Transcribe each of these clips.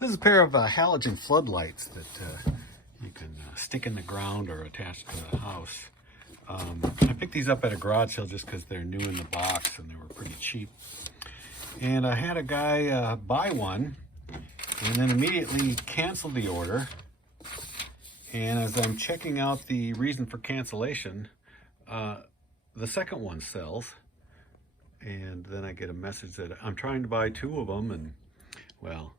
This is a pair of halogen floodlights that you can stick in the ground or attach to the house. I picked these up at a garage sale just because they're new in the box and they were pretty cheap. And I had a guy buy one and then immediately canceled the order. And as I'm checking out the reason for cancellation, the second one sells. And then I get a message that I'm trying to buy two of them, and well,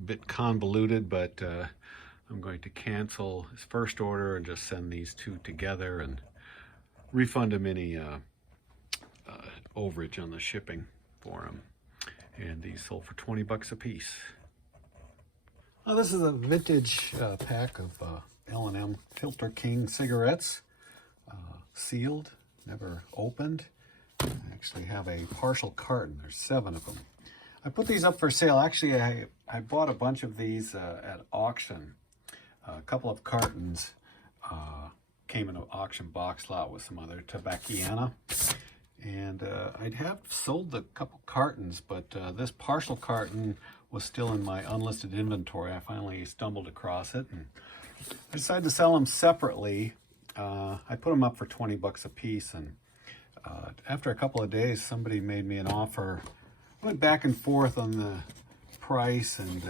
a bit convoluted, but I'm going to cancel his first order and just send these two together and refund him any overage on the shipping for him. And these sold for 20 bucks a piece. Now, this is a vintage pack of L&M Filter King cigarettes, sealed, never opened. I actually have a partial carton. There's 7 of them. I put these up for sale. Actually, I bought a bunch of these at auction. A couple of cartons came in an auction box lot with some other Tobacciana. And I'd have sold a couple cartons, but this partial carton was still in my unlisted inventory. I finally stumbled across it, and I decided to sell them separately. I put them up for 20 bucks a piece, and after a couple of days, somebody made me an offer. Went back and forth on the price and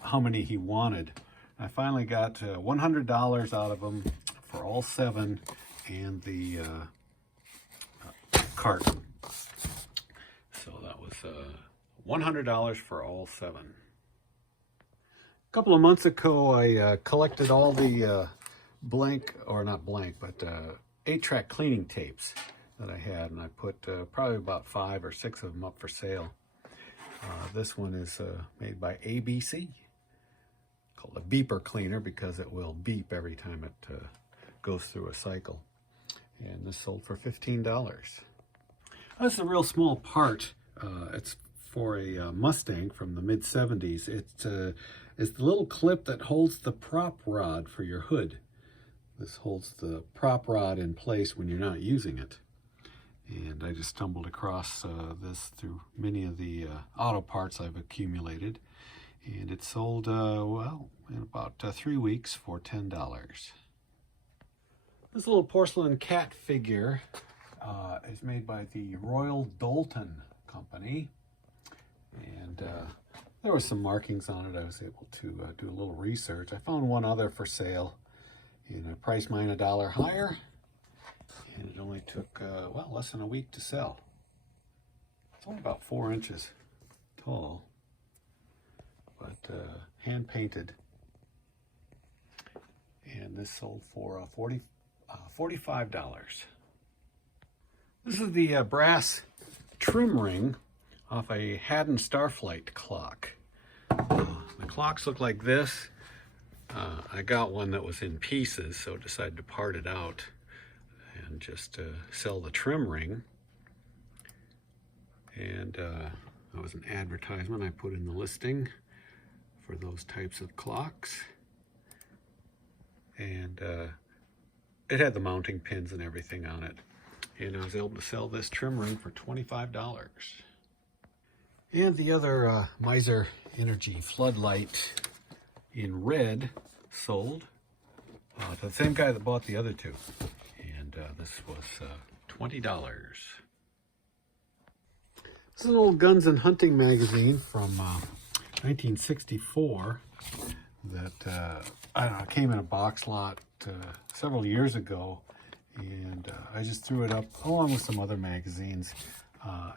how many he wanted. I finally got $100 out of him for all 7 and the carton. So that was $100 for all 7. A couple of months ago, I collected all the blank, or not blank, but 8-track cleaning tapes that I had, and I put probably about 5 or 6 of them up for sale. This one is made by ABC, called a beeper cleaner because it will beep every time it goes through a cycle. And this sold for $15. This is a real small part. It's for a Mustang from the mid-70s. It's the little clip that holds the prop rod for your hood. This holds the prop rod in place when you're not using it. And I just stumbled across this through many of the auto parts I've accumulated. And it sold, well, in about 3 weeks for $10. This little porcelain cat figure is made by the Royal Doulton Company. And there were some markings on it. I was able to do a little research. I found one other for sale, and I priced mine $1 higher. And it only took, well, less than a week to sell. It's only about 4 inches tall, but hand painted. And this sold for $45. This is the brass trim ring off a Haddon Starflight clock. The clocks look like this. I got one that was in pieces, so decided to part it out and just sell the trim ring. And that was an advertisement I put in the listing for those types of clocks. And it had the mounting pins and everything on it. And I was able to sell this trim ring for $25. And the other Miser Energy floodlight in red sold to the same guy that bought the other two. And this was $20. This is an old Guns and Hunting magazine from 1964 that I don't know, came in a box lot several years ago, and I just threw it up along with some other magazines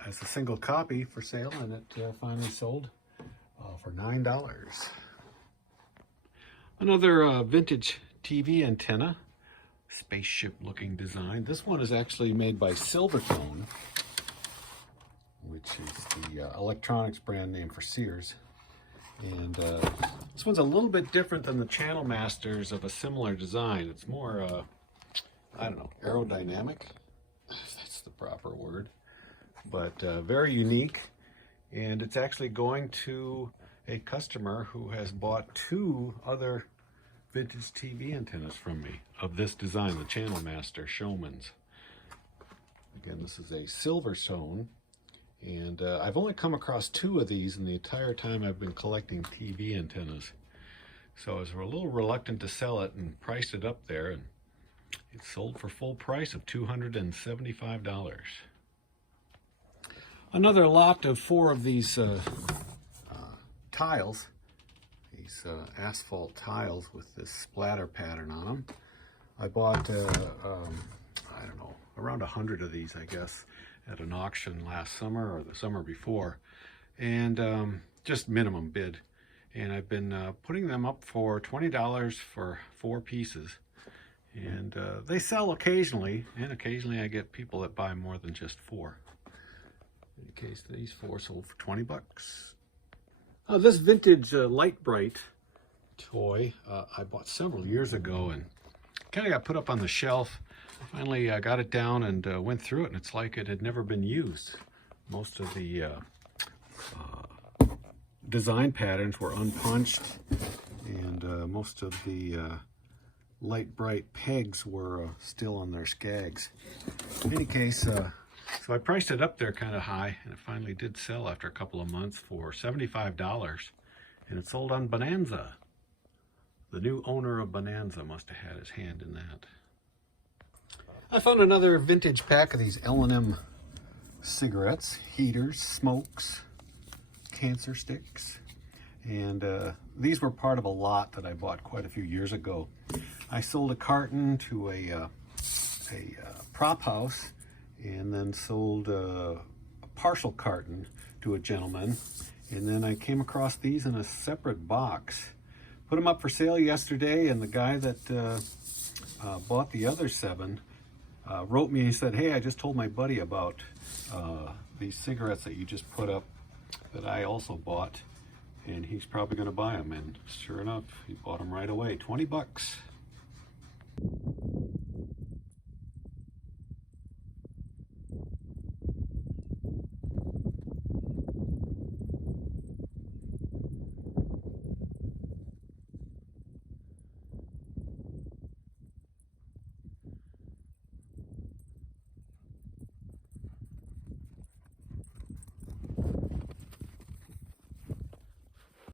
as a single copy for sale, and it finally sold for $9. Another vintage TV antenna, spaceship looking design. This one is actually made by Silvertone, which is the electronics brand name for Sears. And this one's a little bit different than the Channel Masters of a similar design. It's more, I don't know, aerodynamic, if that's the proper word, but very unique. And it's actually going to a customer who has bought 2 other vintage TV antennas from me of this design, the Channel Master Showman's. Again, this is a Silvertone, And I've only come across 2 of these in the entire time I've been collecting TV antennas. So I was a little reluctant to sell it and priced it up there, and it sold for full price of $275. Another lot of 4 of these tiles, these asphalt tiles with this splatter pattern on them. I bought, I don't know, around 100 of these, I guess, at an auction last summer or the summer before, and just minimum bid. And I've been putting them up for $20 for 4 pieces. And they sell occasionally, and occasionally I get people that buy more than just 4. In case these 4 sold for 20 bucks. This vintage Light Bright toy I bought several years ago and kind of got put up on the shelf. I finally got it down and went through it, and it's like it had never been used. Most of the design patterns were unpunched, and most of the Light Bright pegs were still on their skags. In any case, so I priced it up there kind of high, and it finally did sell after a couple of months for $75, and it sold on Bonanza. The new owner of Bonanza must have had his hand in that. I found another vintage pack of these L&M cigarettes, heaters, smokes, cancer sticks, and these were part of a lot that I bought quite a few years ago. I sold a carton to a prop house, and then sold a partial carton to a gentleman, and then I came across these in a separate box. Put them up for sale yesterday, and the guy that bought the other 7 wrote me and he said, "Hey, I just told my buddy about these cigarettes that you just put up that I also bought, and he's probably going to buy them." And sure enough, he bought them right away. 20 bucks.